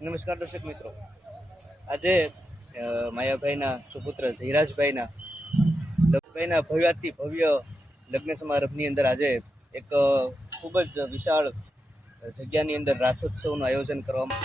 નમસ્કાર દર્શક મિત્રો, આજે માયાભાઈના સુપુત્ર ધીરાજભાઈના ભવ્યાતિ ભવ્ય લગ્ન સમારંભની અંદર આજે એક ખૂબ જ વિશાળ જગ્યાની અંદર રાસોત્સવનું આયોજન કરવામાં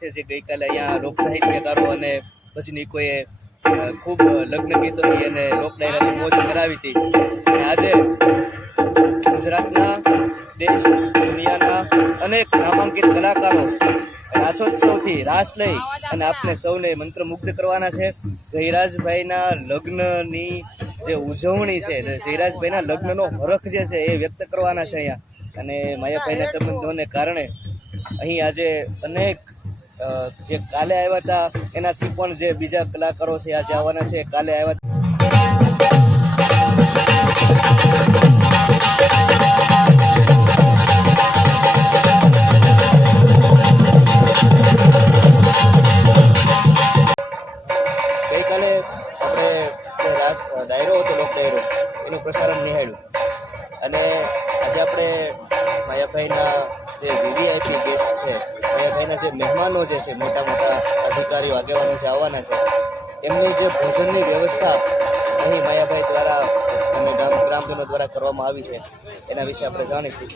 છે, જે ગઈકાલે અહીંયા લોક સાહિત્યકારો અને ભજનીકોએ ખૂબ લગ્ન ગીતોથી અને લોક ડાયરાની મોજ કરાવી હતી. આજે ગુજરાતના દેશ દુનિયાના અનેક નામાંકિત કલાકારો રાસોત્સવથી રાસ લઈ અને આપને સૌને મંત્રમુગ્ધ કરવાના છે. જયરાજભાઈના લગ્નની જે ઉજવણી છે, જયરાજભાઈના લગ્નનો હરખ જે છે એ વ્યક્ત કરવાના છે અહીંયા. અને માયાભાઈના સંબંધોને કારણે અહીં આજે અનેક જે કાલે આવ્યા હતા એનાથી પણ જે બીજા કલાકારો છે આજે આવવાના છે. કાલે આવ્યા ગઈકાલે આપણે જે રાસ ડાયરો હતો, લોક ડાયરો, એનું પ્રસારણ નિહાળ્યું. અને આજે આપણે માયાભાઈના જે વીવીઆઈપી ગેસ્ટ છે, માયાભાઈના જે મહેમાનો જે છે, મોટા મોટા અધિકારીઓ આગેવાનો જે આવવાના છે, એમની જે ભોજનની વ્યવસ્થા અહીં માયાભાઈ દ્વારા અને ગ્રામજનો દ્વારા કરવામાં આવી છે, એના વિશે આપણે જાણીશું.